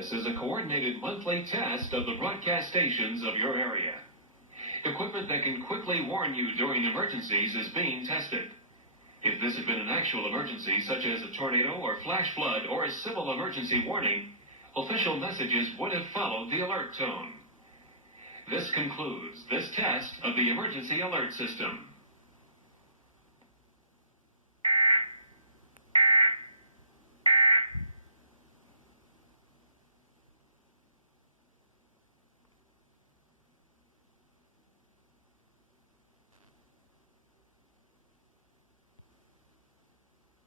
This is a coordinated monthly test of the broadcast stations of your area. Equipment that can quickly warn you during emergencies is being tested. If this had been an actual emergency, such as a tornado or flash flood or a civil emergency warning, official messages would have followed the alert tone. This concludes this test of the emergency alert system.